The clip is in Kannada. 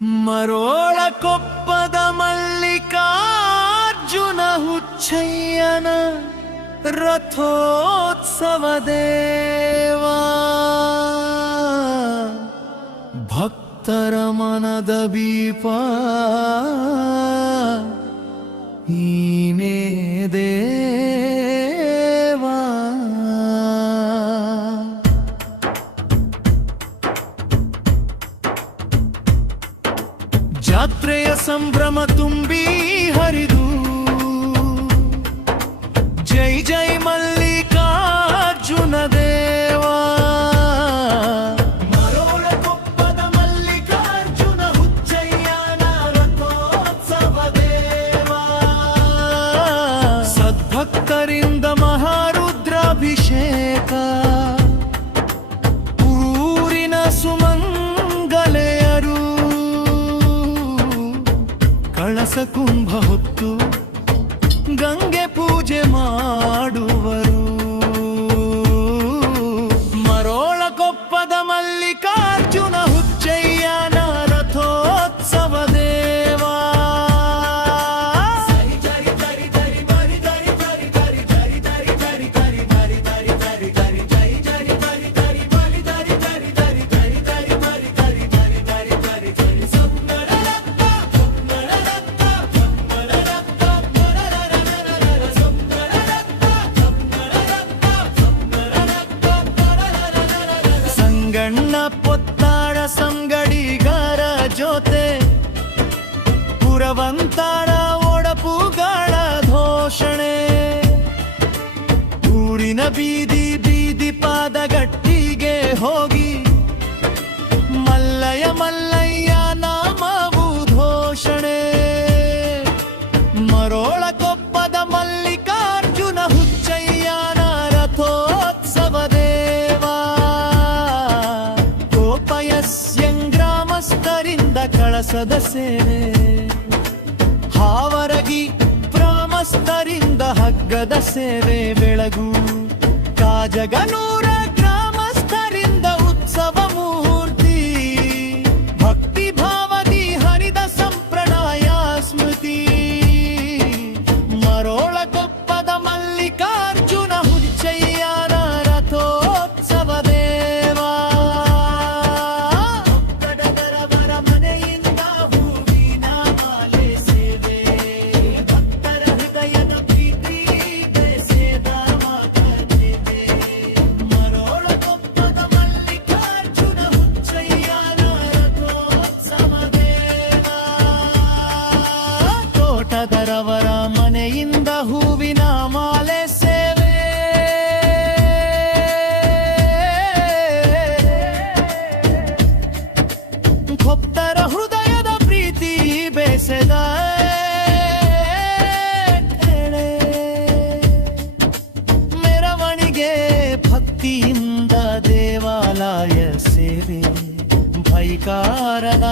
ಮರೋಳ ಕೊಪ್ಪದ ಮಲ್ಲಿಕಾರ್ಜುನ ಹುಚ್ಚಯ್ಯನ ರಥೋತ್ಸವ ದೇವ ಭಕ್ತರ ಮನದ ಬೀಪ ನೀನೇ ದೇವ. ಜಾತ್ರೆಯ ಸಂಭ್ರಮ ತುಂಬಿ ಹರಿದು ಜೈ ಜೈ ಮಲ್ಲಿಕಾರ್ಜುನ ದೇವ. ಮರೋಳ ಕೊಪ್ಪದ ಮಲ್ಲಿಕಾರ್ಜುನ ಹುಚ್ಚಯ್ಯನ ರಥೋತ್ಸವ ದೇವ ಸದ್ಭಕ್ತರಿಂದ ಮಹಾರುದ್ರಾಭಿಷೇಕ ಊರಿನ ಸುಮಂಗಲೆಯರು ಕಳಸ ಕುಂಭ ಹೊತ್ತು ಗಂಗೆ ಪೂಜೆ ಮಾಡುವರು. ಮರೋಳ ಕೊಪ್ಪದ ಮಲ್ಲಿಕಾರ್ಜುನ ಹುಚ್ಚಯ್ಯನ ರಥೋತ್ಸವ ದೇವ. ಗಣ್ಣ ಪೊತ್ತಾಡ ಸಂಗಡಿಗಾರ ಜೊತೆ ಪುರವಂತಾಡ ಒಡಪುಗಾಳ ಘೋಷಣೆ ಊರಿನ ಬೀದಿ ಬೀದಿ ಪಾದಗಟ್ಟಿಗೆ ಹೋಗಿ ಮಲ್ಲಯ್ಯ ಮಲ್ಲಯ್ಯ ನಾಮವು ಘೋಷಣೆ. ಮರೋಳ ಕೊಪ್ಪದ ಮಲ್ಲಿಕಾರ್ಜುನ ಹುಚ್ಚಯ್ಯನ ರಥೋತ್ಸವ ದೇವ ಗ್ರಾಮಸ್ಥರಿಂದ ಕಳಸದ ಸೇವೆ ಹಾವರಗಿ ಗ್ರಾಮಸ್ಥರಿಂದ ಹಗ್ಗದ ಸೇವೆ ಬೆಳಗು ಕಾಜಗನೂರ ಗ್ರಾಮಸ್ಥರಿಂದ ಉತ್ಸವ ಮೂರ್ತಿ ಭಕ್ತಿ ಭಾವದಿ ಹರಿದ ಸಂಪ್ರದಾಯ ಸ್ಮೃತಿ. ಮರೋಳ ಕೊಪ್ಪದ ಮಲ್ಲಿಕಾರ್ಜುನ ಹುಚ್ಚಯ್ಯನ ರಥೋತ್ಸವ ದೇವ ತೋಟದರವರ ಮನೆಯಿಂದ ಹೂವಿನ ಮಾಲೆ ಸೇವೆ ಭಕ್ತರ ಹೃದಯದ ಪ್ರೀತಿ ಬೇಸದ ಮೆರವಣಿಗೆ ಭಕ್ತಿಯಿಂದ ದೇವಾಲಯ ಸೇವೆ ಭೈಕಾರದ